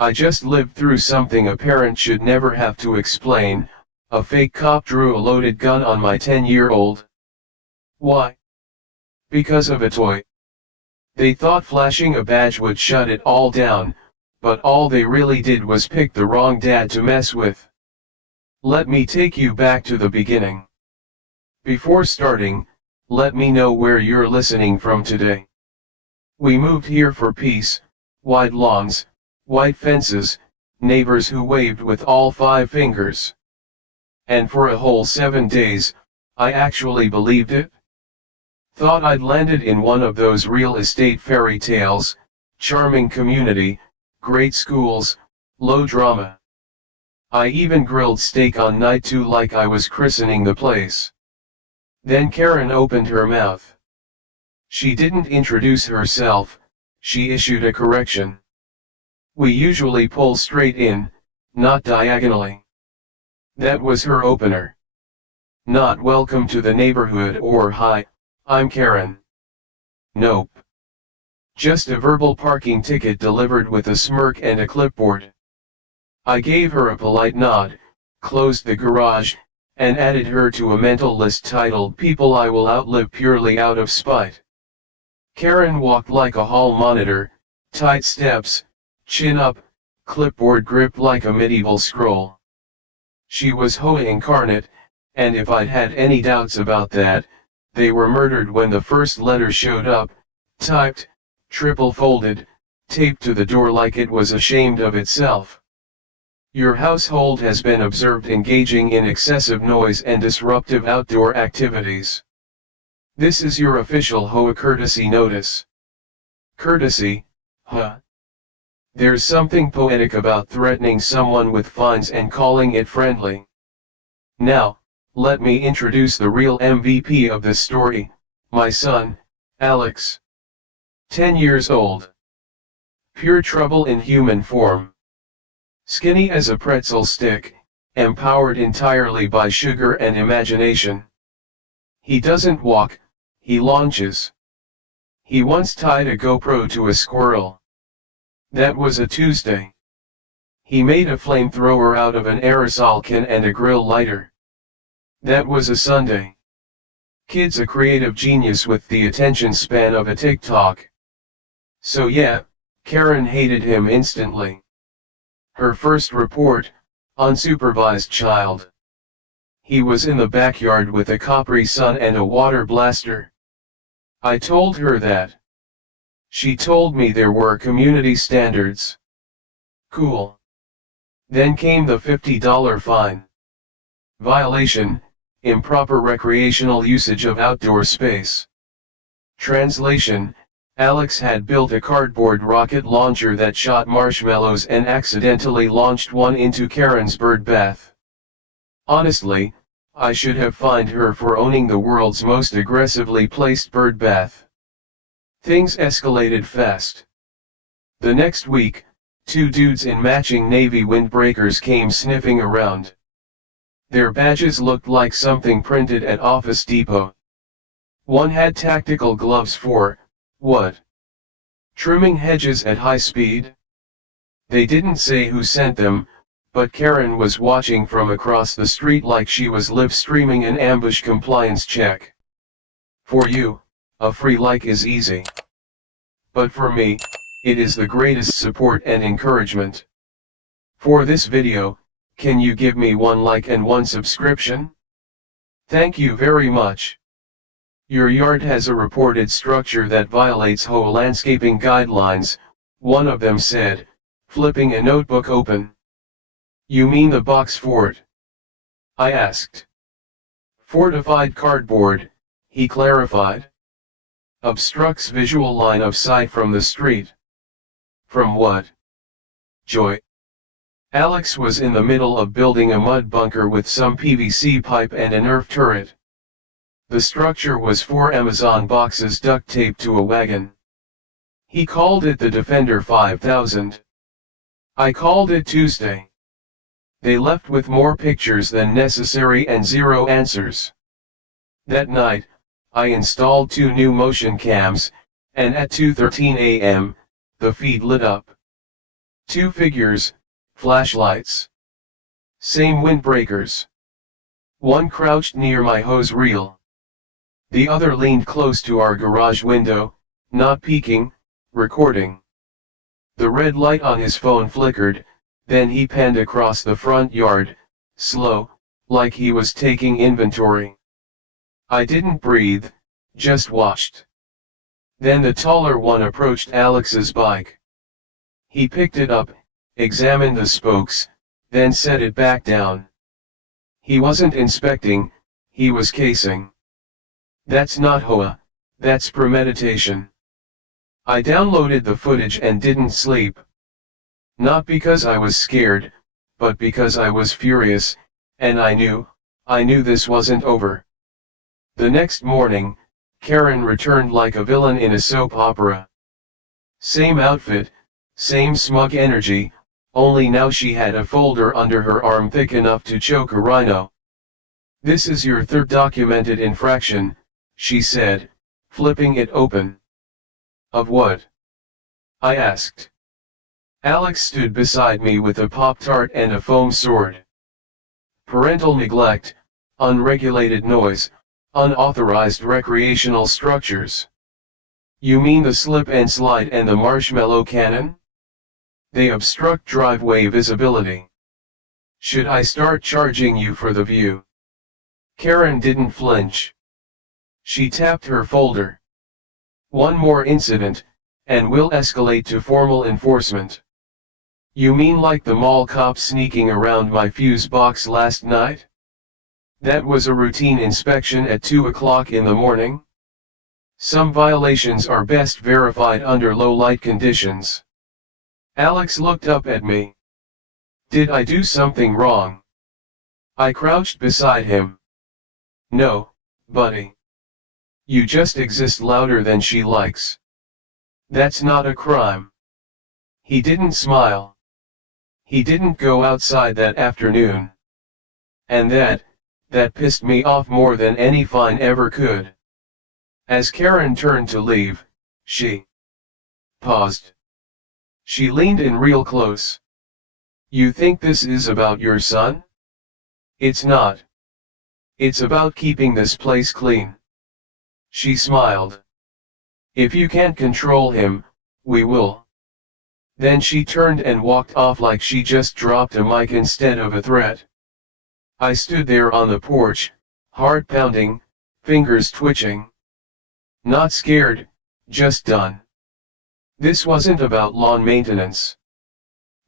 I just lived through something a parent should never have to explain. A fake cop drew a loaded gun on my 10-year-old. Why? Because of a toy. They thought flashing a badge would shut it all down, but all they really did was pick the wrong dad to mess with. Let me take you back to the beginning. Before starting, let me know where you're listening from today. We moved here for peace, wide lawns, white fences, neighbors who waved with all 5 fingers. And for a whole 7 days, I actually believed it. Thought I'd landed in one of those real estate fairy tales, charming community, great schools, low drama. I even grilled steak on night 2 like I was christening the place. Then Karen opened her mouth. She didn't introduce herself, she issued a correction. We usually pull straight in, not diagonally. That was her opener. Not welcome to the neighborhood or hi, I'm Karen. Nope. Just a verbal parking ticket delivered with a smirk and a clipboard. I gave her a polite nod, closed the garage, and added her to a mental list titled People I Will Outlive purely out of spite. Karen walked like a hall monitor, tight steps, chin up, clipboard gripped like a medieval scroll. She was HOA incarnate, and if I'd had any doubts about that, they were murdered when the first letter showed up, typed, triple folded, taped to the door like it was ashamed of itself. Your household has been observed engaging in excessive noise and disruptive outdoor activities. This is your official HOA courtesy notice. Courtesy, huh? There's something poetic about threatening someone with fines and calling it friendly. Now, let me introduce the real MVP of this story, my son, Alex. 10 years old. Pure trouble in human form. Skinny as a pretzel stick, empowered entirely by sugar and imagination. He doesn't walk, he launches. He once tied a GoPro to a squirrel. That was a Tuesday. He made a flamethrower out of an aerosol can and a grill lighter. That was a Sunday. Kid's a creative genius with the attention span of a TikTok. So yeah, Karen hated him instantly. Her first report, unsupervised child. He was in the backyard with a Capri Sun and a water blaster. I told her that. She told me there were community standards. Cool. Then came the $50 fine. Violation, improper recreational usage of outdoor space. Translation, Alex had built a cardboard rocket launcher that shot marshmallows and accidentally launched one into Karen's bird bath. Honestly, I should have fined her for owning the world's most aggressively placed bird bath. Things escalated fast. The next week, 2 dudes in matching navy windbreakers came sniffing around. Their badges looked like something printed at Office Depot. One had tactical gloves for, what? Trimming hedges at high speed? They didn't say who sent them, but Karen was watching from across the street like she was live streaming an ambush compliance check. For you, a free like is easy. But for me, it is the greatest support and encouragement. For this video, can you give me 1 like and 1 subscription? Thank you very much. Your yard has a reported structure that violates HOA landscaping guidelines, one of them said, flipping a notebook open. You mean the box fort? I asked. Fortified cardboard, he clarified. Obstructs visual line of sight from the street. From what? Joy. Alex was in the middle of building a mud bunker with some PVC pipe and a Nerf turret. The structure was 4 Amazon boxes duct taped to a wagon. He called it the Defender 5000. I called it Tuesday. They left with more pictures than necessary and 0 answers. That night, I installed 2 new motion cams, and at 2:13 a.m., the feed lit up. Two figures, flashlights. Same windbreakers. One crouched near my hose reel. The other leaned close to our garage window, not peeking, recording. The red light on his phone flickered, then he panned across the front yard, slow, like he was taking inventory. I didn't breathe, just watched. Then the taller one approached Alex's bike. He picked it up, examined the spokes, then set it back down. He wasn't inspecting, he was casing. That's not HOA, that's premeditation. I downloaded the footage and didn't sleep. Not because I was scared, but because I was furious, and I knew this wasn't over. The next morning, Karen returned like a villain in a soap opera. Same outfit, same smug energy, only now she had a folder under her arm thick enough to choke a rhino. "This is your third documented infraction," she said, flipping it open. "Of what?" I asked. Alex stood beside me with a Pop-Tart and a foam sword. "Parental neglect, unregulated noise, unauthorized recreational structures." "You mean the slip and slide and the marshmallow cannon? They obstruct driveway visibility. Should I start charging you for the view?" Karen didn't flinch. She tapped her folder. "One more incident, and we'll escalate to formal enforcement." "You mean like the mall cops sneaking around my fuse box last night? That was a routine inspection at 2 o'clock in the morning? Some violations are best verified under low light conditions." Alex looked up at me. "Did I do something wrong?" I crouched beside him. "No, buddy. You just exist louder than she likes. That's not a crime." He didn't smile. He didn't go outside that afternoon. And that pissed me off more than any fine ever could. As Karen turned to leave, she paused. She leaned in real close. "You think this is about your son?" "It's not. It's about keeping this place clean." She smiled. "If you can't control him, we will." Then she turned and walked off like she just dropped a mic instead of a threat. I stood there on the porch, heart pounding, fingers twitching. Not scared, just done. This wasn't about lawn maintenance.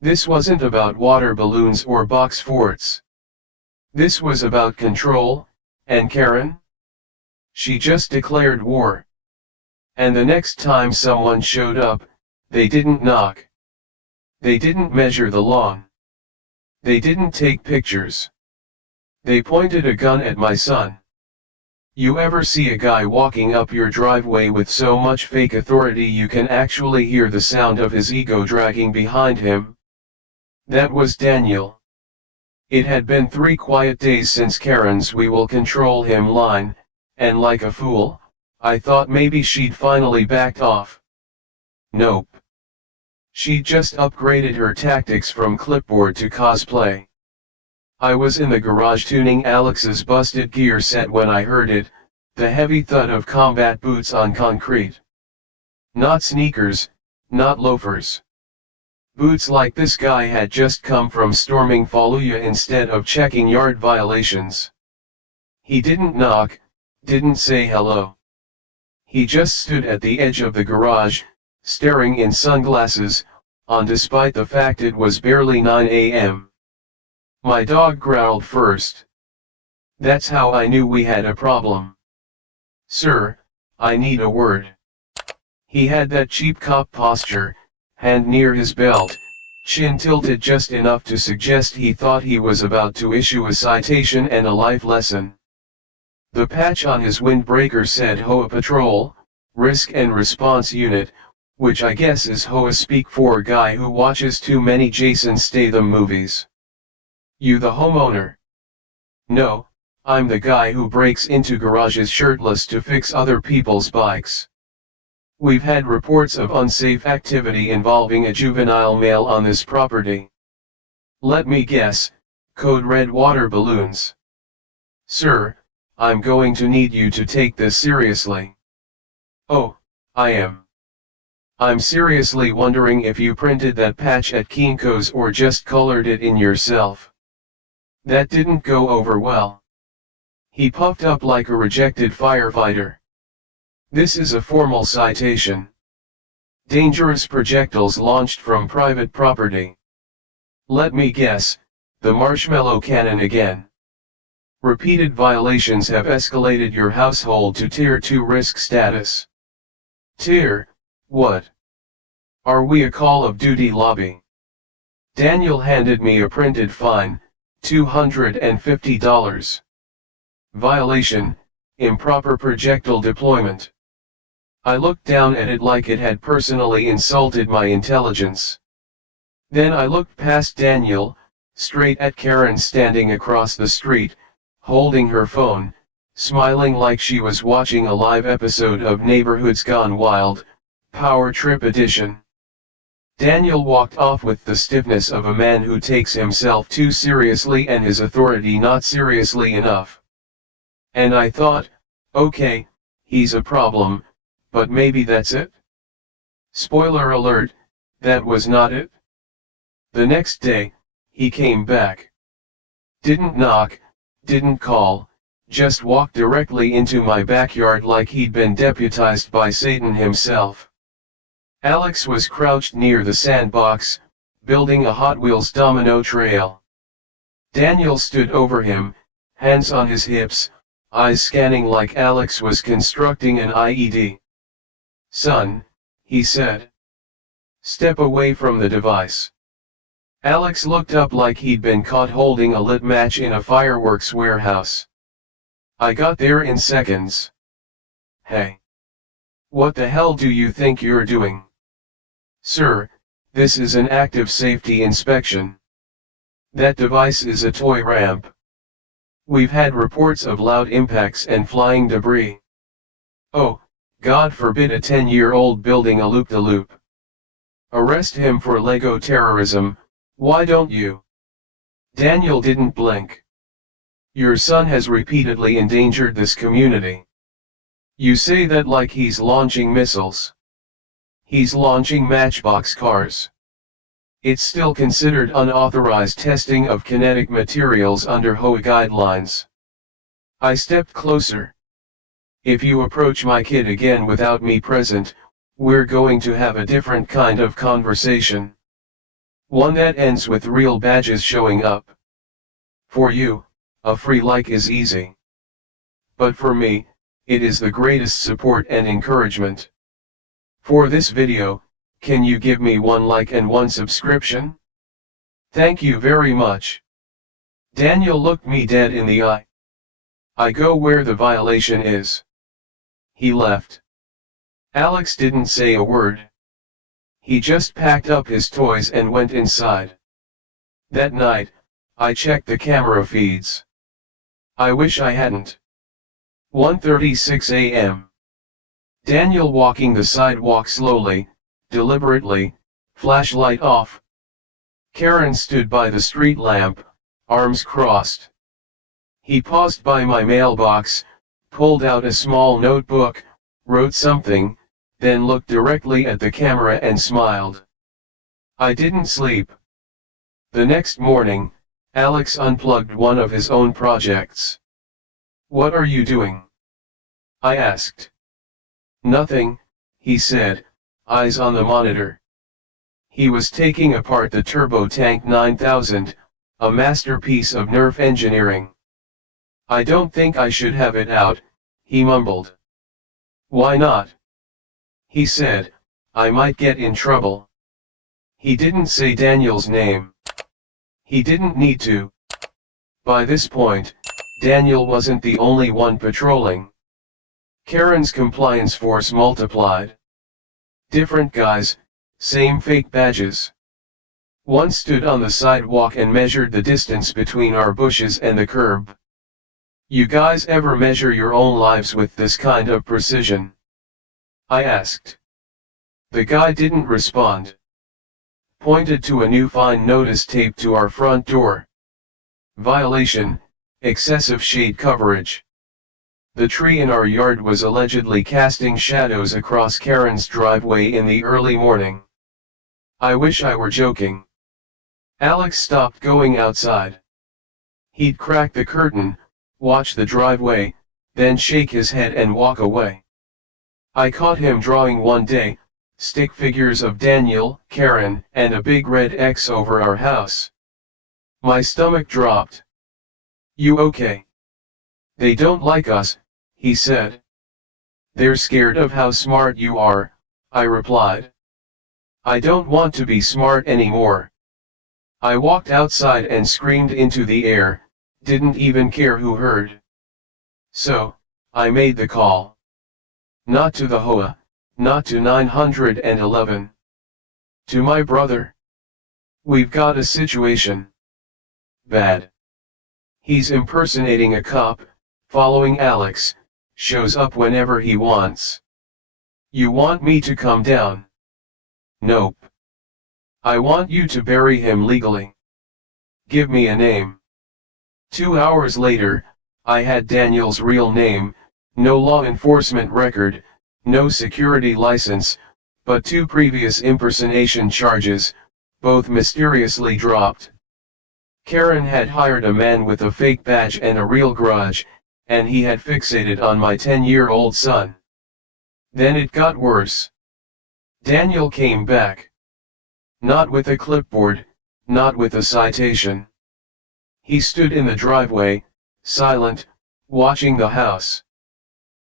This wasn't about water balloons or box forts. This was about control, and Karen? She just declared war. And the next time someone showed up, they didn't knock. They didn't measure the lawn. They didn't take pictures. They pointed a gun at my son. You ever see a guy walking up your driveway with so much fake authority you can actually hear the sound of his ego dragging behind him? That was Daniel. It had been 3 quiet days since Karen's "we will control him" line, and like a fool, I thought maybe she'd finally backed off. Nope. She just upgraded her tactics from clipboard to cosplay. I was in the garage tuning Alex's busted gear set when I heard it, the heavy thud of combat boots on concrete. Not sneakers, not loafers. Boots like this guy had just come from storming Fallujah instead of checking yard violations. He didn't knock, didn't say hello. He just stood at the edge of the garage, staring in sunglasses, on despite the fact it was barely 9 a.m. My dog growled first. That's how I knew we had a problem. "Sir, I need a word." He had that cheap cop posture, hand near his belt, chin tilted just enough to suggest he thought he was about to issue a citation and a life lesson. The patch on his windbreaker said HOA Patrol, Risk and Response Unit, which I guess is HOA speak for a guy who watches too many Jason Statham movies. "You the homeowner?" "No, I'm the guy who breaks into garages shirtless to fix other people's bikes." We've had reports of unsafe activity involving a juvenile male on this property. Let me guess, code red water balloons. Sir, I'm going to need you to take this seriously. Oh, I am. I'm seriously wondering if you printed that patch at Kinko's or just colored it in yourself. That didn't go over well. He puffed up like a rejected firefighter. This is a formal citation. Dangerous projectiles launched from private property. Let me guess, the marshmallow cannon again. Repeated violations have escalated your household to Tier 2 risk status. Tier, what? Are we a Call of Duty lobby? Daniel handed me a printed fine, $250. Violation, improper projectile deployment. I looked down at it like it had personally insulted my intelligence. Then I looked past Daniel, straight at Karen standing across the street, holding her phone, smiling like she was watching a live episode of Neighborhoods Gone Wild, Power Trip Edition. Daniel walked off with the stiffness of a man who takes himself too seriously and his authority not seriously enough. And I thought, okay, he's a problem, but maybe that's it? Spoiler alert, that was not it. The next day, he came back. Didn't knock, didn't call, just walked directly into my backyard like he'd been deputized by Satan himself. Alex was crouched near the sandbox, building a Hot Wheels domino trail. Daniel stood over him, hands on his hips, eyes scanning like Alex was constructing an IED. Son, he said. Step away from the device. Alex looked up like he'd been caught holding a lit match in a fireworks warehouse. I got there in seconds. Hey. What the hell do you think you're doing? Sir, this is an active safety inspection. That device is a toy ramp. We've had reports of loud impacts and flying debris. Oh, God forbid a 10-year-old building a loop-the-loop. Arrest him for Lego terrorism, why don't you? Daniel didn't blink. Your son has repeatedly endangered this community. You say that like he's launching missiles. He's launching matchbox cars. It's still considered unauthorized testing of kinetic materials under HOA guidelines. I stepped closer. If you approach my kid again without me present, we're going to have a different kind of conversation. One that ends with real badges showing up. For you, a free like is easy. But for me, it is the greatest support and encouragement. For this video, can you give me 1 like and 1 subscription? Thank you very much. Daniel looked me dead in the eye. I go where the violation is. He left. Alex didn't say a word. He just packed up his toys and went inside. That night, I checked the camera feeds. I wish I hadn't. 1:36 a.m. Daniel walking the sidewalk slowly, deliberately, flashlight off. Karen stood by the street lamp, arms crossed. He paused by my mailbox, pulled out a small notebook, wrote something, then looked directly at the camera and smiled. I didn't sleep. The next morning, Alex unplugged one of his own projects. What are you doing? I asked. Nothing, he said, eyes on the monitor. He was taking apart the Turbo Tank 9000, a masterpiece of Nerf engineering. I don't think I should have it out, he mumbled. Why not? He said, I might get in trouble. He didn't say Daniel's name. He didn't need to. By this point, Daniel wasn't the only one patrolling. Karen's compliance force multiplied. Different guys, same fake badges. One stood on the sidewalk and measured the distance between our bushes and the curb. You guys ever measure your own lives with this kind of precision? I asked. The guy didn't respond. Pointed to a new fine notice taped to our front door. Violation, excessive shade coverage. The tree in our yard was allegedly casting shadows across Karen's driveway in the early morning. I wish I were joking. Alex stopped going outside. He'd crack the curtain, watch the driveway, then shake his head and walk away. I caught him drawing one day, stick figures of Daniel, Karen, and a big red X over our house. My stomach dropped. "You okay?" "They don't like us," he said. "They're scared of how smart you are," I replied. "I don't want to be smart anymore." I walked outside and screamed into the air, didn't even care who heard. So, I made the call. Not to the HOA, not to 911. To my brother. "We've got a situation. Bad. He's impersonating a cop, following Alex, shows up whenever he wants. You want me to come down?" "Nope. I want you to bury him legally. Give me a name." 2 hours later, I had Daniel's real name, no law enforcement record, no security license, but 2 previous impersonation charges, both mysteriously dropped. Karen had hired a man with a fake badge and a real grudge, and he had fixated on my 10-year-old son. Then it got worse. Daniel came back. Not with a clipboard, not with a citation. He stood in the driveway, silent, watching the house.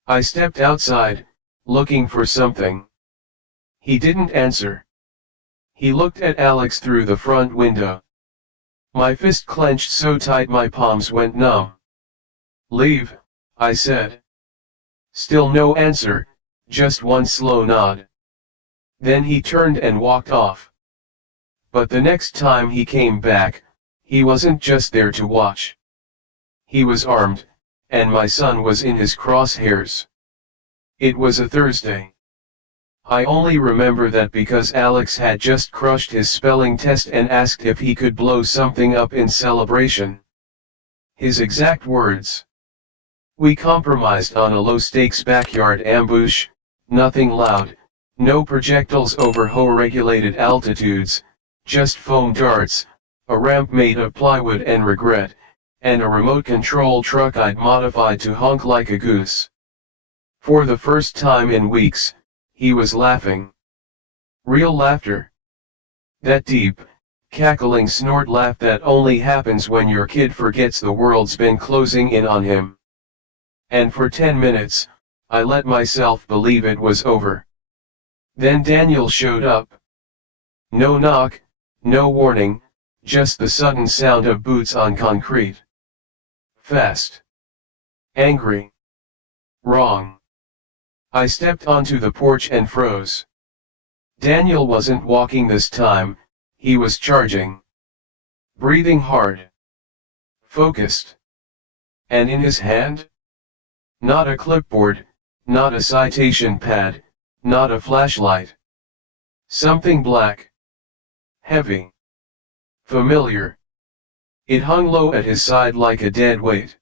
I stepped outside, looking for something. He didn't answer. He looked at Alex through the front window. My fist clenched so tight my palms went numb. "Leave," I said. Still no answer, just one slow nod. Then he turned and walked off. But the next time he came back, he wasn't just there to watch. He was armed, and my son was in his crosshairs. It was a Thursday. I only remember that because Alex had just crushed his spelling test and asked if he could blow something up in celebration. His exact words. "We compromised on a low-stakes backyard ambush, nothing loud, no projectiles over HOA-regulated altitudes, just foam darts, a ramp made of plywood and regret, and a remote control truck I'd modified to honk like a goose." For the first time in weeks, he was laughing. Real laughter. That deep, cackling snort laugh that only happens when your kid forgets the world's been closing in on him. And for 10 minutes, I let myself believe it was over. Then Daniel showed up. No knock, no warning, just the sudden sound of boots on concrete. Fast. Angry. Wrong. I stepped onto the porch and froze. Daniel wasn't walking this time, he was charging. Breathing hard. Focused. And in his hand? Not a clipboard, not a citation pad, not a flashlight. Something black. Heavy. Familiar. It hung low at his side like a dead weight.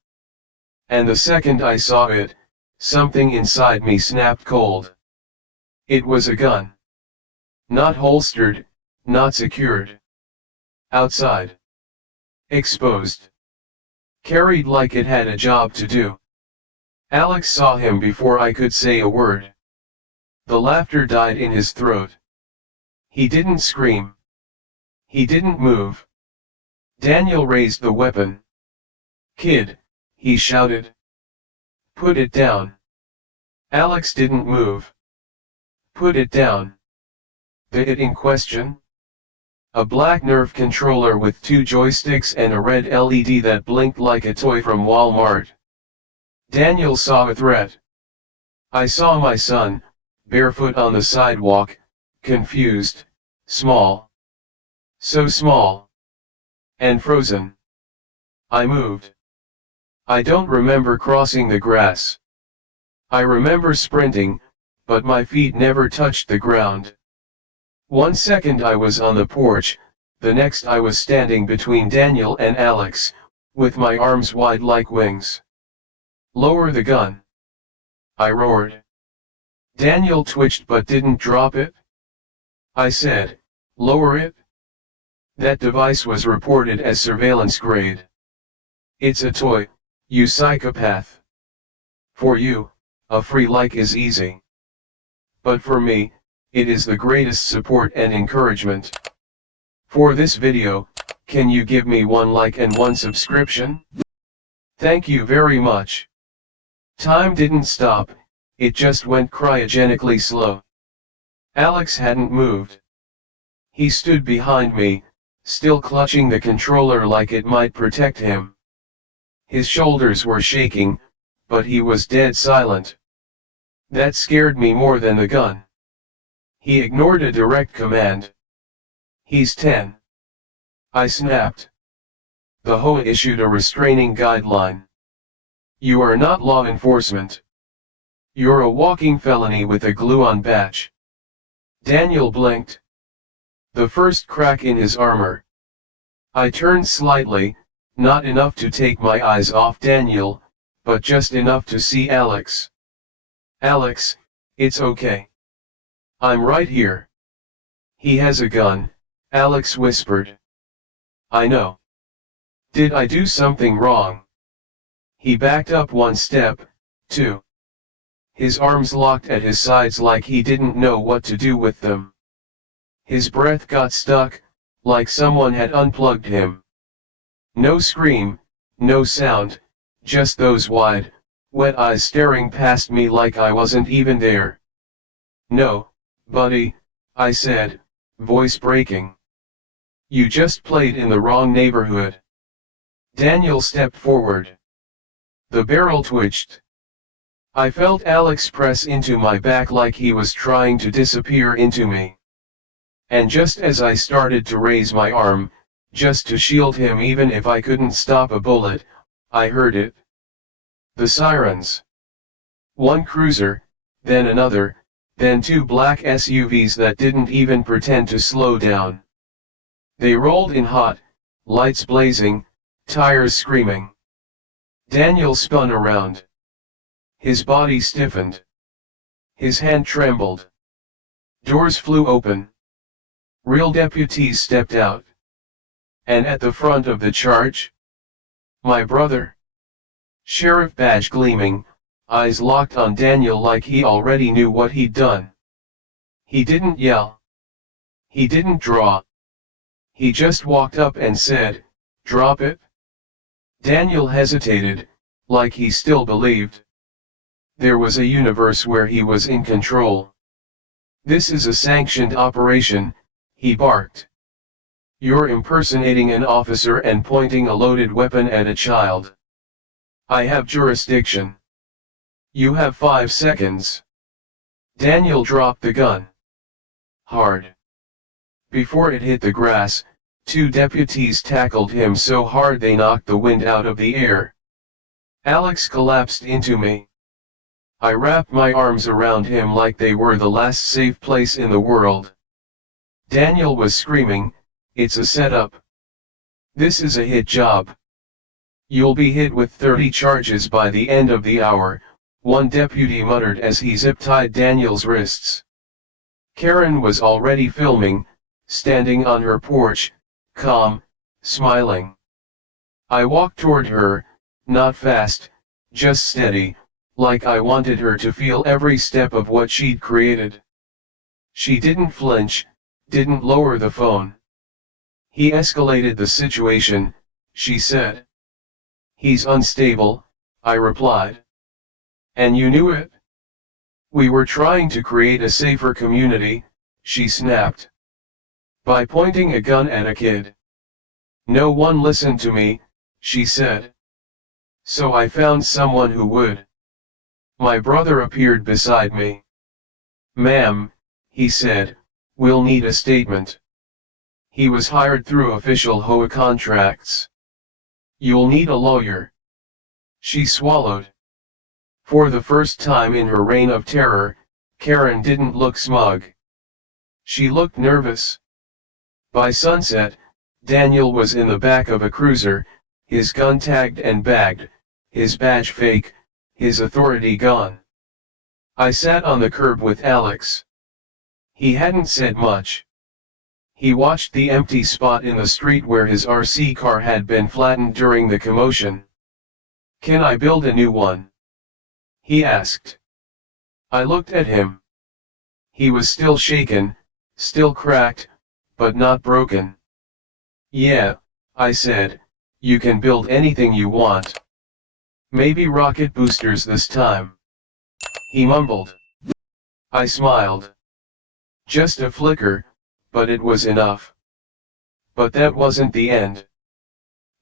And the second I saw it, something inside me snapped cold. It was a gun. Not holstered, not secured. Outside. Exposed. Carried like it had a job to do. Alex saw him before I could say a word. The laughter died in his throat. He didn't scream. He didn't move. Daniel raised the weapon. "Kid," he shouted. "Put it down." Alex didn't move. "Put it down." The it in question? A black nerve controller with 2 joysticks and a red LED that blinked like a toy from Walmart. Daniel saw a threat. I saw my son, barefoot on the sidewalk, confused, small. So small. And frozen. I moved. I don't remember crossing the grass. I remember sprinting, but my feet never touched the ground. One second I was on the porch, the next I was standing between Daniel and Alex, with my arms wide like wings. "Lower the gun!" I roared. Daniel twitched but didn't drop it. I said, "Lower it." That device was reported as surveillance grade. It's a toy, you psychopath. For you, a free like is easy. But for me, it is the greatest support and encouragement. For this video, can you give me one like and one subscription? Thank you very much. Time didn't stop, it just went cryogenically slow. Alex hadn't moved. He stood behind me, still clutching the controller like it might protect him. His shoulders were shaking, but he was dead silent. That scared me more than the gun. He ignored a direct command. "He's 10. I snapped. The HOA issued a restraining guideline. "You are not law enforcement. You're a walking felony with a glue-on badge." Daniel blinked. The first crack in his armor. I turned slightly, not enough to take my eyes off Daniel, but just enough to see Alex. "Alex, it's okay. I'm right here." "He has a gun," Alex whispered. "I know. Did I do something wrong?" He backed up one step, two. His arms locked at his sides like he didn't know what to do with them. His breath got stuck, like someone had unplugged him. No scream, no sound, just those wide, wet eyes staring past me like I wasn't even there. "No, buddy," I said, voice breaking. "You just played in the wrong neighborhood." Daniel stepped forward. The barrel twitched. I felt Alex press into my back like he was trying to disappear into me. And just as I started to raise my arm, just to shield him even if I couldn't stop a bullet, I heard it. The sirens. One cruiser, then another, then two black SUVs that didn't even pretend to slow down. They rolled in hot, lights blazing, tires screaming. Daniel spun around. His body stiffened. His hand trembled. Doors flew open. Real deputies stepped out. And at the front of the charge? My brother. Sheriff badge gleaming, eyes locked on Daniel like he already knew what he'd done. He didn't yell. He didn't draw. He just walked up and said, "Drop it." Daniel hesitated, like he still believed. There was a universe where he was in control. "This is a sanctioned operation," he barked. "You're impersonating an officer and pointing a loaded weapon at a child. I have jurisdiction. You have 5 seconds." Daniel dropped the gun. Hard. Before it hit the grass, 2 deputies tackled him so hard they knocked the wind out of the air. Alex collapsed into me. I wrapped my arms around him like they were the last safe place in the world. Daniel was screaming, "It's a setup. This is a hit job. You'll be hit with 30 charges by the end of the hour," one deputy muttered as he zip-tied Daniel's wrists. Karen was already filming, standing on her porch, calm, smiling. I walked toward her, not fast, just steady, like I wanted her to feel every step of what she'd created. She didn't flinch, didn't lower the phone. "He escalated the situation," she said. "He's unstable," I replied. "And you knew it?" "We were trying to create a safer community," she snapped. "By pointing a gun at a kid. No one listened to me," she said. "So I found someone who would." My brother appeared beside me. "Ma'am," he said, "we'll need a statement." He was hired through official HOA contracts. "You'll need a lawyer." She swallowed. For the first time in her reign of terror, Karen didn't look smug. She looked nervous. By sunset, Daniel was in the back of a cruiser, his gun tagged and bagged, his badge fake, his authority gone. I sat on the curb with Alex. He hadn't said much. He watched the empty spot in the street where his RC car had been flattened during the commotion. "Can I build a new one?" he asked. I looked at him. He was still shaken, still cracked, but not broken. "Yeah," I said, "you can build anything you want. Maybe rocket boosters this time." He mumbled. I smiled. Just a flicker, but it was enough. But that wasn't the end.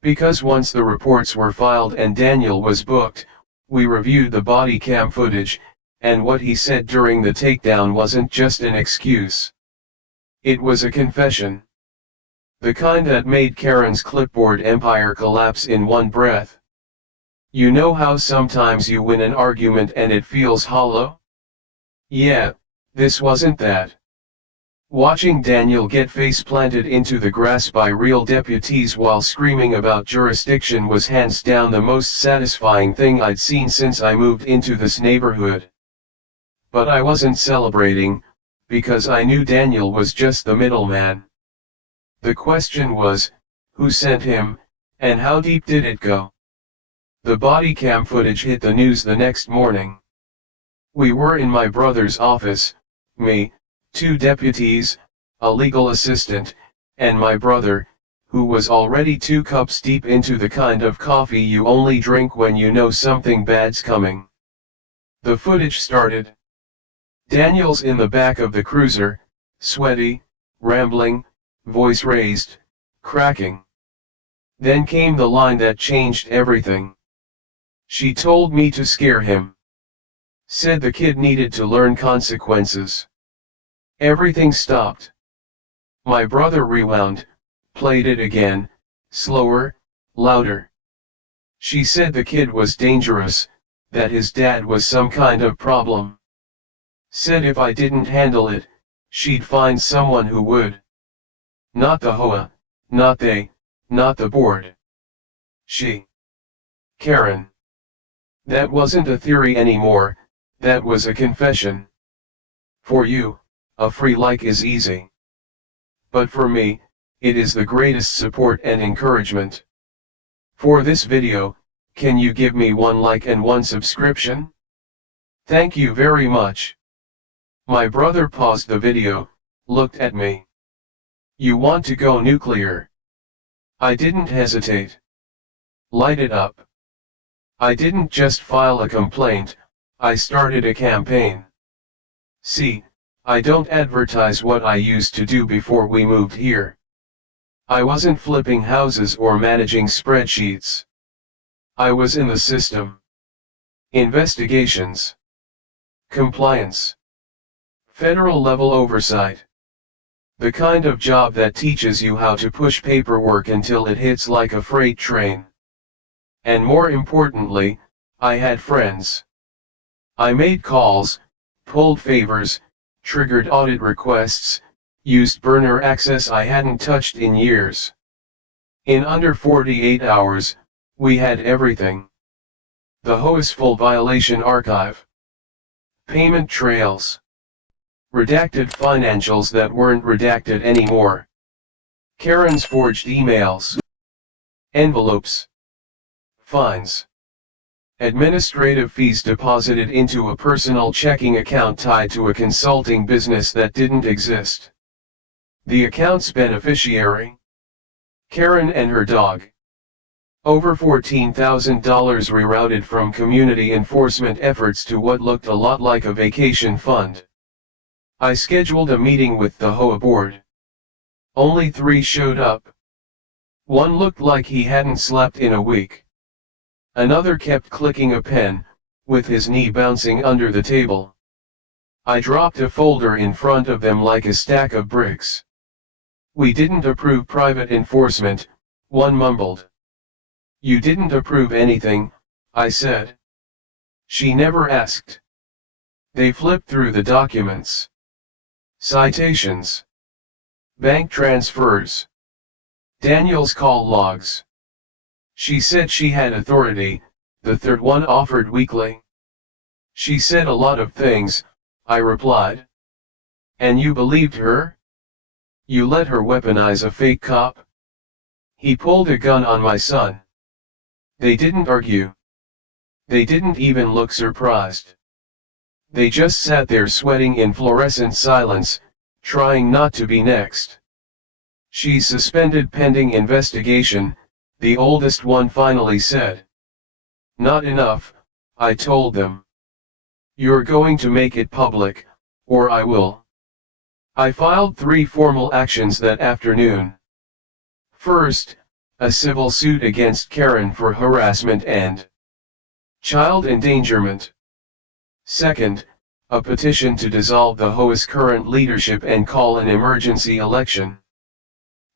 Because once the reports were filed and Daniel was booked, we reviewed the body cam footage, and what he said during the takedown wasn't just an excuse. It was a confession. The kind that made Karen's clipboard empire collapse in one breath. You know how sometimes you win an argument and it feels hollow? Yeah, this wasn't that. Watching Daniel get face-planted into the grass by real deputies while screaming about jurisdiction was hands down the most satisfying thing I'd seen since I moved into this neighborhood. But I wasn't celebrating, because I knew Daniel was just the middleman. The question was, who sent him, and how deep did it go? The body cam footage hit the news the next morning. We were in my brother's office, me, 2 deputies, a legal assistant, and my brother, who was already 2 cups deep into the kind of coffee you only drink when you know something bad's coming. The footage started. Daniel's in the back of the cruiser, sweaty, rambling, voice raised, cracking. Then came the line that changed everything. "She told me to scare him. Said the kid needed to learn consequences." Everything stopped. My brother rewound, played it again, slower, louder. "She said the kid was dangerous, that his dad was some kind of problem. Said if I didn't handle it, she'd find someone who would. Not the HOA, not they, not the board. She. Karen. That wasn't a theory anymore, that was a confession. For you, a free like is easy. But for me, it is the greatest support and encouragement. For this video, can you give me 1 like and 1 subscription? Thank you very much." My brother paused the video, looked at me. "You want to go nuclear?" I didn't hesitate. "Light it up." I didn't just file a complaint, I started a campaign. See, I don't advertise what I used to do before we moved here. I wasn't flipping houses or managing spreadsheets. I was in the system. Investigations. Compliance. Federal level oversight. The kind of job that teaches you how to push paperwork until it hits like a freight train. And more importantly, I had friends. I made calls, pulled favors, triggered audit requests, used burner access I hadn't touched in years. In under 48 hours, we had everything. The HOA's full violation archive. Payment trails. Redacted financials that weren't redacted anymore. Karen's forged emails. Envelopes. Fines. Administrative fees deposited into a personal checking account tied to a consulting business that didn't exist. The account's beneficiary? Karen and her dog. Over $14,000 rerouted from community enforcement efforts to what looked a lot like a vacation fund. I scheduled a meeting with the HOA board. Only 3 showed up. One looked like he hadn't slept in a week. Another kept clicking a pen, with his knee bouncing under the table. I dropped a folder in front of them like a stack of bricks. "We didn't approve private enforcement," one mumbled. "You didn't approve anything," I said. She never asked. They flipped through the documents. Citations. Bank transfers. Daniel's call logs. She said she had authority, the third one offered weakly. She said a lot of things, I replied. And you believed her? You let her weaponize a fake cop? He pulled a gun on my son. They didn't argue. They didn't even look surprised. They just sat there sweating in fluorescent silence, trying not to be next. She's suspended pending investigation, the oldest one finally said. Not enough, I told them. You're going to make it public, or I will. I filed 3 formal actions that afternoon. First, a civil suit against Karen for harassment and child endangerment. Second, a petition to dissolve the HOA's current leadership and call an emergency election.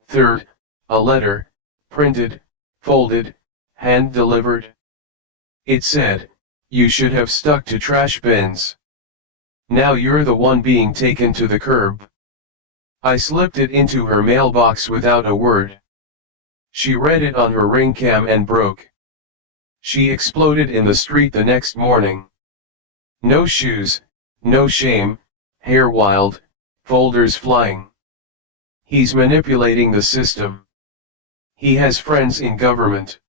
Third, a letter, printed, folded, hand-delivered. It said, you should have stuck to trash bins. Now you're the one being taken to the curb. I slipped it into her mailbox without a word. She read it on her ring cam and broke. She exploded in the street the next morning. No shoes, no shame, hair wild, folders flying. He's manipulating the system. He has friends in government.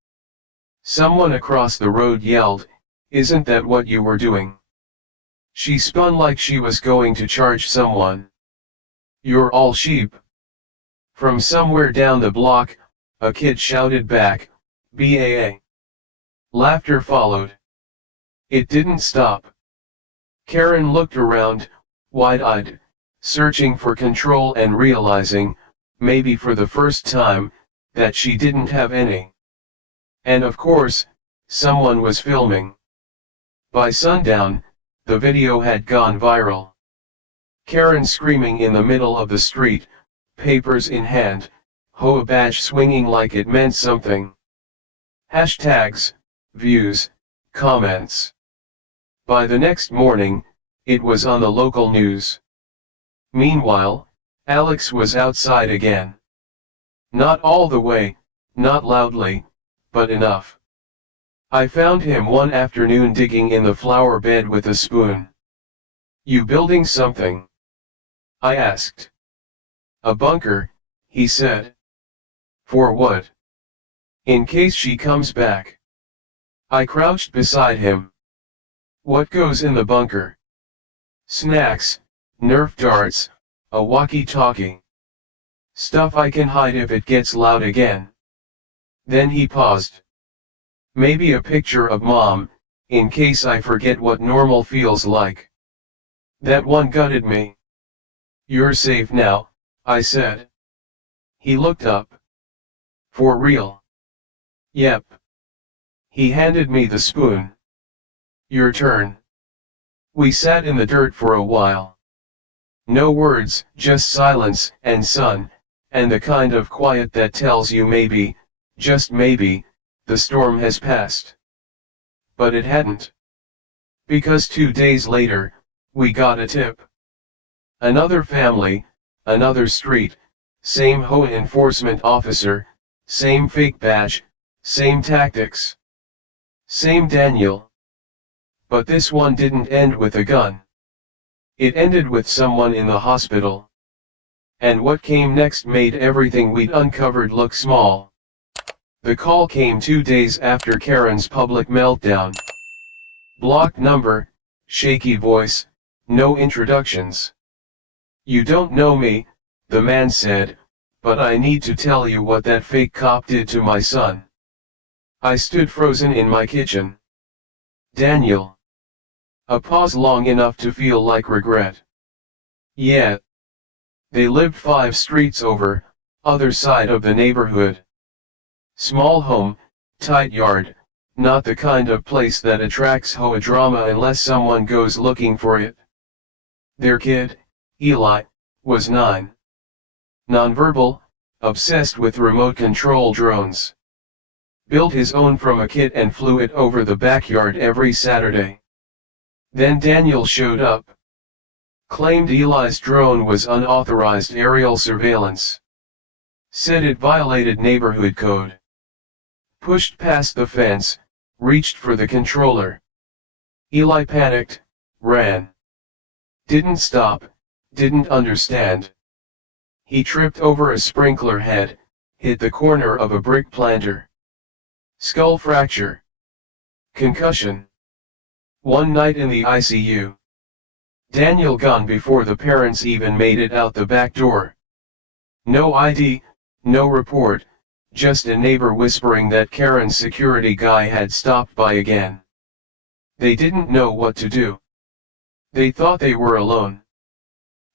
Someone across the road yelled, isn't that what you were doing? She spun like she was going to charge someone. You're all sheep. From somewhere down the block, a kid shouted back, BAA. Laughter followed. It didn't stop. Karen looked around, wide-eyed, searching for control and realizing, maybe for the first time, that she didn't have any. And of course, someone was filming. By sundown, the video had gone viral. Karen screaming in the middle of the street, papers in hand, HOA badge swinging like it meant something. Hashtags, views, comments. By the next morning, it was on the local news. Meanwhile, Alex was outside again. Not all the way, not loudly, but enough. I found him one afternoon digging in the flower bed with a spoon. You building something? I asked. A bunker, he said. For what? In case she comes back. I crouched beside him. What goes in the bunker? Snacks, Nerf darts, a walkie-talkie. Stuff I can hide if it gets loud again. Then he paused. Maybe a picture of Mom, in case I forget what normal feels like. That one gutted me. You're safe now, I said. He looked up. For real? Yep. He handed me the spoon. Your turn. We sat in the dirt for a while. No words, just silence and sun, and the kind of quiet that tells you maybe, just maybe, the storm has passed. But it hadn't. Because 2 days later, we got a tip. Another family, another street, same HOA enforcement officer, same fake badge, same tactics. Same Daniel. But this one didn't end with a gun. It ended with someone in the hospital. And what came next made everything we'd uncovered look small. The call came 2 days after Karen's public meltdown. Blocked number, shaky voice, no introductions. You don't know me, the man said, but I need to tell you what that fake cop did to my son. I stood frozen in my kitchen. Daniel. A pause long enough to feel like regret. Yeah. They lived 5 streets over, other side of the neighborhood. Small home, tight yard, not the kind of place that attracts HOA drama unless someone goes looking for it. Their kid, Eli, was 9. Nonverbal, obsessed with remote control drones. Built his own from a kit and flew it over the backyard every Saturday. Then Daniel showed up. Claimed Eli's drone was unauthorized aerial surveillance. Said it violated neighborhood code. Pushed past the fence, reached for the controller. Eli panicked, ran. Didn't stop, didn't understand. He tripped over a sprinkler head, hit the corner of a brick planter. Skull fracture. Concussion. One night in the ICU. Daniel gone before the parents even made it out the back door. No ID, no report, just a neighbor whispering that Karen's security guy had stopped by again. They didn't know what to do. They thought they were alone.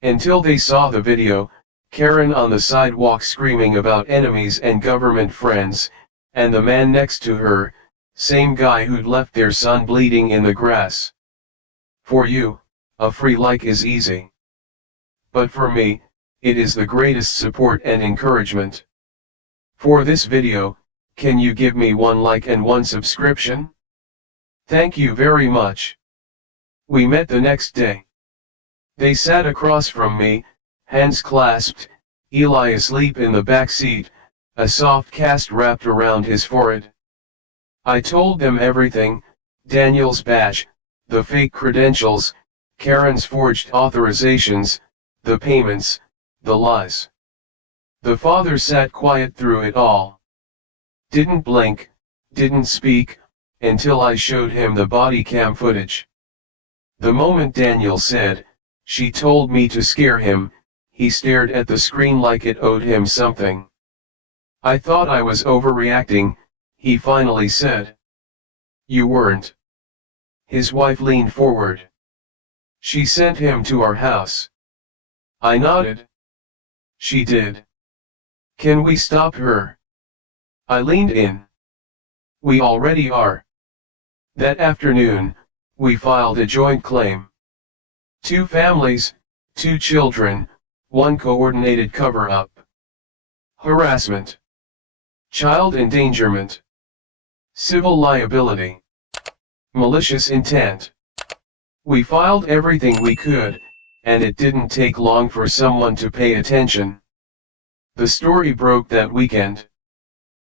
Until they saw the video, Karen on the sidewalk screaming about enemies and government friends, and the man next to her, same guy who'd left their son bleeding in the grass. For you, a free like is easy. But for me, it is the greatest support and encouragement. For this video, can you give me one like and one subscription? Thank you very much. We met the next day. They sat across from me, hands clasped, Eli asleep in the back seat, a soft cast wrapped around his forehead. I told them everything, Daniel's badge, the fake credentials, Karen's forged authorizations, the payments, the lies. The father sat quiet through it all. Didn't blink, didn't speak, until I showed him the body cam footage. The moment Daniel said, "She told me to scare him," he stared at the screen like it owed him something. I thought I was overreacting, he finally said. "You weren't." His wife leaned forward. "She sent him to our house." I nodded. "She did. Can we stop her?" I leaned in. "We already are." That afternoon, we filed a joint claim. 2 families, 2 children, 1 coordinated cover-up. Harassment. Child endangerment. Civil liability. Malicious intent. We filed everything we could, and it didn't take long for someone to pay attention. The story broke that weekend.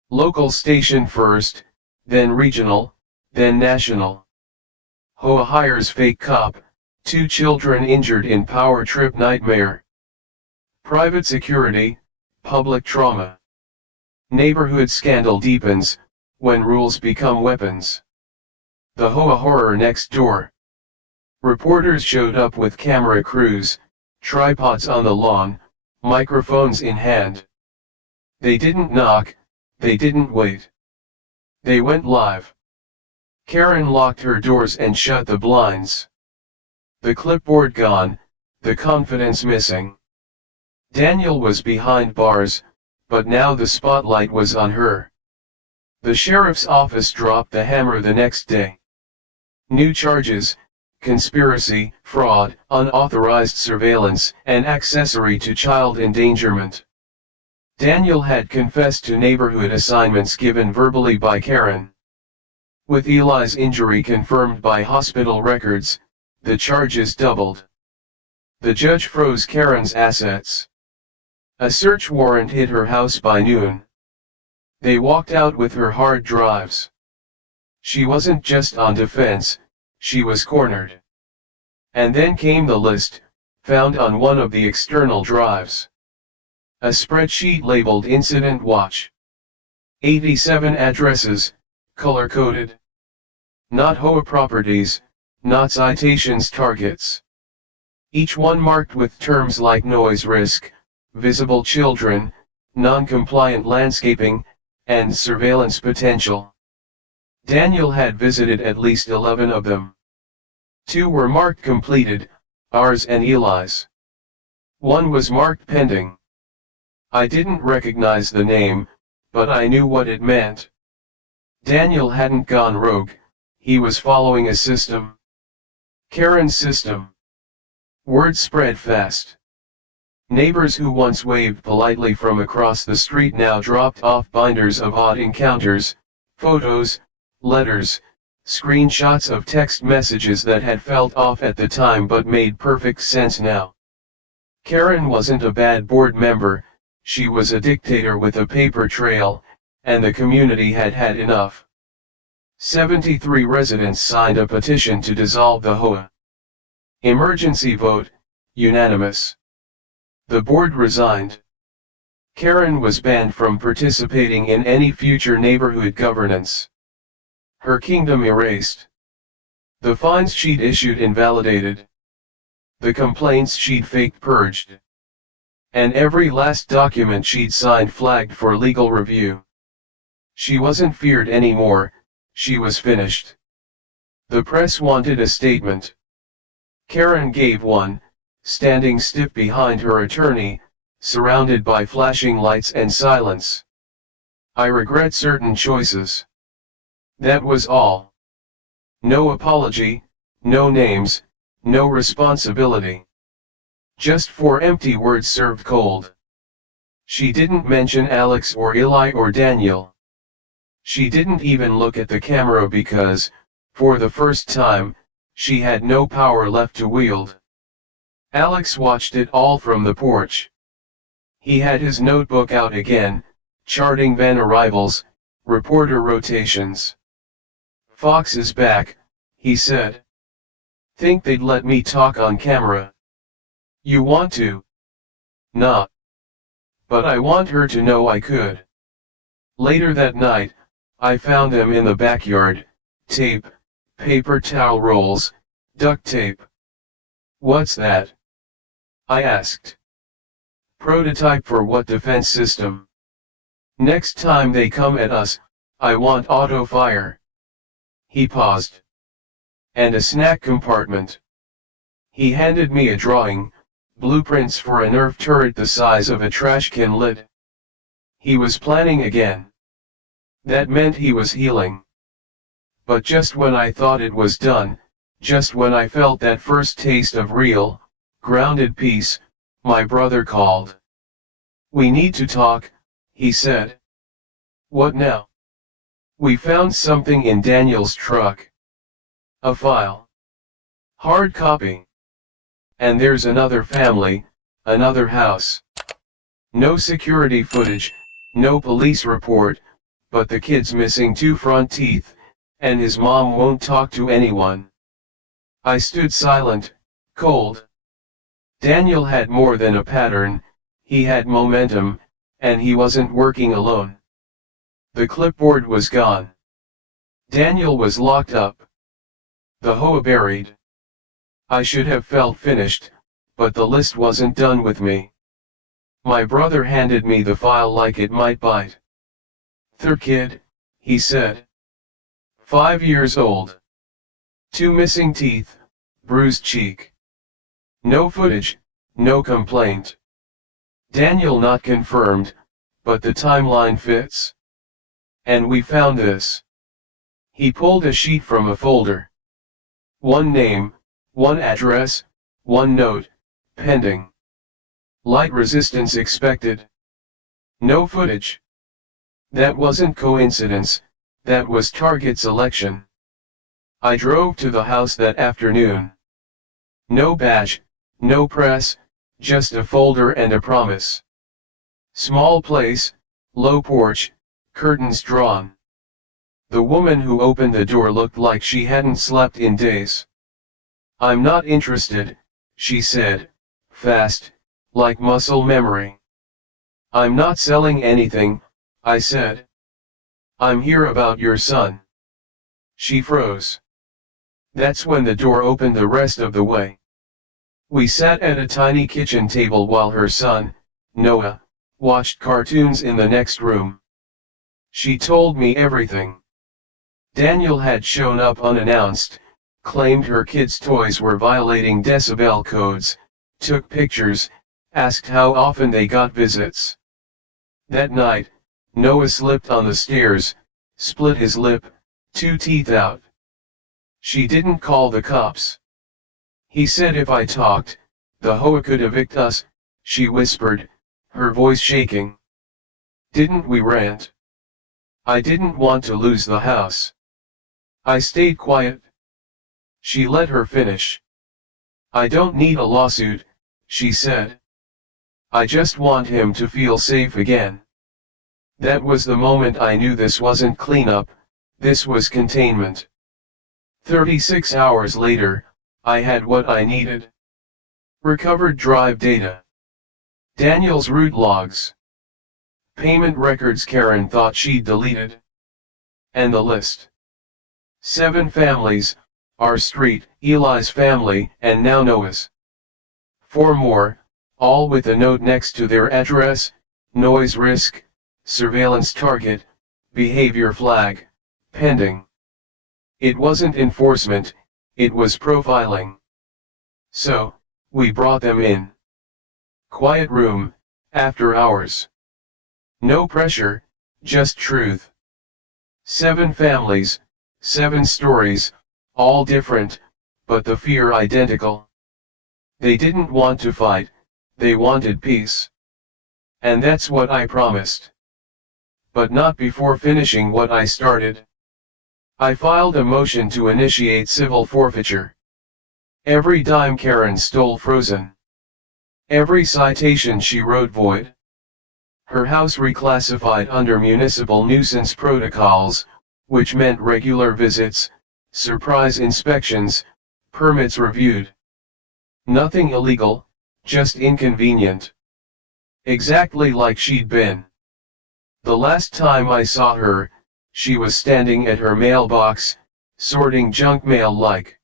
Local station first, then regional, then national. HOA hires fake cop, 2 children injured in power trip nightmare. Private security, public trauma. Neighborhood scandal deepens, when rules become weapons. The HOA horror next door. Reporters showed up with camera crews, tripods on the lawn, microphones in hand. They didn't knock, they didn't wait. They went live. Karen locked her doors and shut the blinds. The clipboard gone, the confidence missing. Daniel was behind bars, but now the spotlight was on her. The sheriff's office dropped the hammer the next day. New charges: conspiracy, fraud, unauthorized surveillance, and accessory to child endangerment. Daniel had confessed to neighborhood assignments given verbally by Karen. With Eli's injury confirmed by hospital records, the charges doubled. The judge froze Karen's assets. A search warrant hit her house by noon. They walked out with her hard drives. She wasn't just on defense, she was cornered. And then came the list, found on one of the external drives. A spreadsheet labeled Incident Watch. 87 addresses, color-coded. Not HOA properties, not citations targets. Each one marked with terms like noise risk, visible children, non-compliant landscaping, and surveillance potential. Daniel had visited at least 11 of them. 2 were marked completed, ours and Eli's. 1 was marked pending. I didn't recognize the name, but I knew what it meant. Daniel hadn't gone rogue, he was following a system. Karen's system. Word spread fast. Neighbors who once waved politely from across the street now dropped off binders of odd encounters, photos, letters, Screenshots of text messages that had felt off at the time but made perfect sense now. Karen wasn't a bad board member, she was a dictator with a paper trail, and the community had had enough. 73 residents signed a petition to dissolve the HOA. Emergency vote, unanimous. The board resigned. Karen was banned from participating in any future neighborhood governance. Her kingdom erased. The fines she'd issued invalidated. The complaints she'd faked purged. And every last document she'd signed flagged for legal review. She wasn't feared anymore, she was finished. The press wanted a statement. Karen gave one, standing stiff behind her attorney, surrounded by flashing lights and silence. I regret certain choices. That was all. No apology, no names, no responsibility. Just 4 empty words served cold. She didn't mention Alex or Eli or Daniel. She didn't even look at the camera because, for the first time, she had no power left to wield. Alex watched it all from the porch. He had his notebook out again, charting van arrivals, reporter rotations. Fox is back, he said. Think they'd let me talk on camera? You want to? Nah. But I want her to know I could. Later that night, I found them in the backyard, tape, paper towel rolls, duct tape. What's that? I asked. Prototype for what defense system? Next time they come at us, I want auto fire. He paused. And a snack compartment. He handed me a drawing, blueprints for a Nerf turret the size of a trash can lid. He was planning again. That meant he was healing. But just when I thought it was done, just when I felt that first taste of real, grounded peace, my brother called. We need to talk, he said. What now? We found something in Daniel's truck. A file. Hard copy. And there's another family, another house. No security footage, no police report, but the kid's missing 2 front teeth, and his mom won't talk to anyone. I stood silent, cold. Daniel had more than a pattern, he had momentum, and he wasn't working alone. The clipboard was gone. Daniel was locked up. The HOA buried. I should have felt finished, but the list wasn't done with me. My brother handed me the file like it might bite. Third kid, he said. 5 years old. 2 missing teeth, bruised cheek. No footage, no complaint. Daniel not confirmed, but the timeline fits. And we found this. He pulled a sheet from a folder. 1 name, 1 address, 1 note, pending. Light resistance expected. No footage. That wasn't coincidence, that was target selection. I drove to the house that afternoon. No badge, no press, just a folder and a promise. Small place, low porch, curtains drawn. The woman who opened the door looked like she hadn't slept in days. I'm not interested, she said, fast, like muscle memory. I'm not selling anything, I said. I'm here about your son. She froze. That's when the door opened the rest of the way. We sat at a tiny kitchen table while her son, Noah, watched cartoons in the next room. She told me everything. Daniel had shown up unannounced, claimed her kids' toys were violating decibel codes, took pictures, asked how often they got visits. That night, Noah slipped on the stairs, split his lip, 2 teeth out. She didn't call the cops. He said if I talked, the HOA could evict us, she whispered, her voice shaking. Didn't we rent? I didn't want to lose the house. I stayed quiet. She let her finish. I don't need a lawsuit, she said. I just want him to feel safe again. That was the moment I knew this wasn't cleanup, this was containment. 36 hours later, I had what I needed. Recovered drive data. Daniel's route logs. Payment records Karen thought she'd deleted. And the list. 7 families, our street, Eli's family, and now Noah's. 4 more, all with a note next to their address, noise risk, surveillance target, behavior flag, pending. It wasn't enforcement, it was profiling. So, we brought them in. Quiet room, after hours. No pressure, just truth. 7 families, 7 stories, all different, but the fear identical. They didn't want to fight, they wanted peace. And that's what I promised. But not before finishing what I started. I filed a motion to initiate civil forfeiture. Every dime Karen stole frozen. Every citation she wrote void. Her house reclassified under municipal nuisance protocols, which meant regular visits, surprise inspections, permits reviewed. Nothing illegal, just inconvenient. Exactly like she'd been. The last time I saw her, she was standing at her mailbox, sorting junk mail like.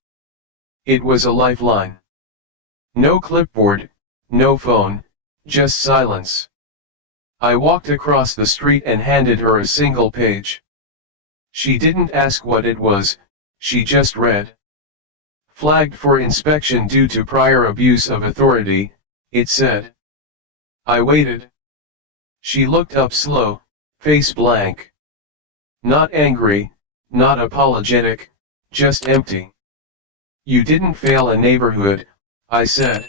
It was a lifeline. No clipboard, no phone, just silence. I walked across the street and handed her a single page. She didn't ask what it was, she just read. Flagged for inspection due to prior abuse of authority, it said. I waited. She looked up slow, face blank. Not angry, not apologetic, just empty. You didn't fail a neighborhood, I said.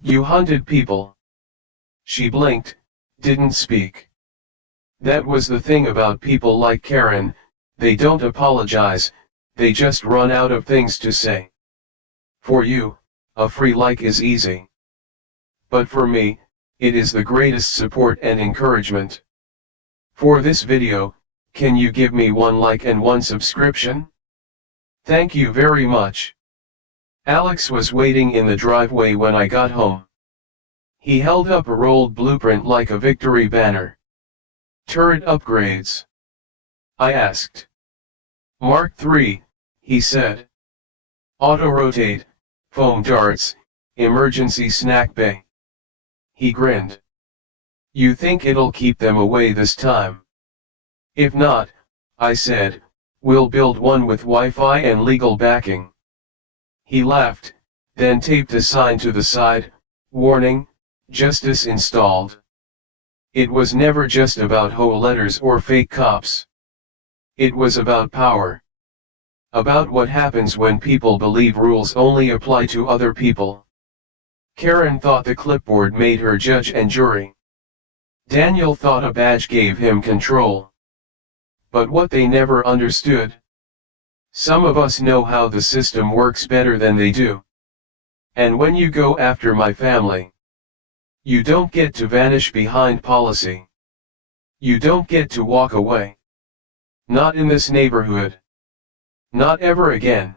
You hunted people. She blinked, didn't speak. That was the thing about people like Karen, they don't apologize, they just run out of things to say. For you, a free like is easy. But for me, it is the greatest support and encouragement. For this video, can you give me 1 like and 1 subscription? Thank you very much. Alex was waiting in the driveway when I got home. He held up a rolled blueprint like a victory banner. Turret upgrades. I asked. Mark III, he said. Auto-rotate, foam darts, emergency snack bay. He grinned. You think it'll keep them away this time? If not, I said, we'll build one with Wi-Fi and legal backing. He laughed, then taped a sign to the side, warning, justice installed. It was never just about HOA letters or fake cops. It was about power. About what happens when people believe rules only apply to other people. Karen thought the clipboard made her judge and jury. Daniel thought a badge gave him control. But what they never understood. Some of us know how the system works better than they do. And when you go after my family, you don't get to vanish behind policy. You don't get to walk away. Not in this neighborhood. Not ever again.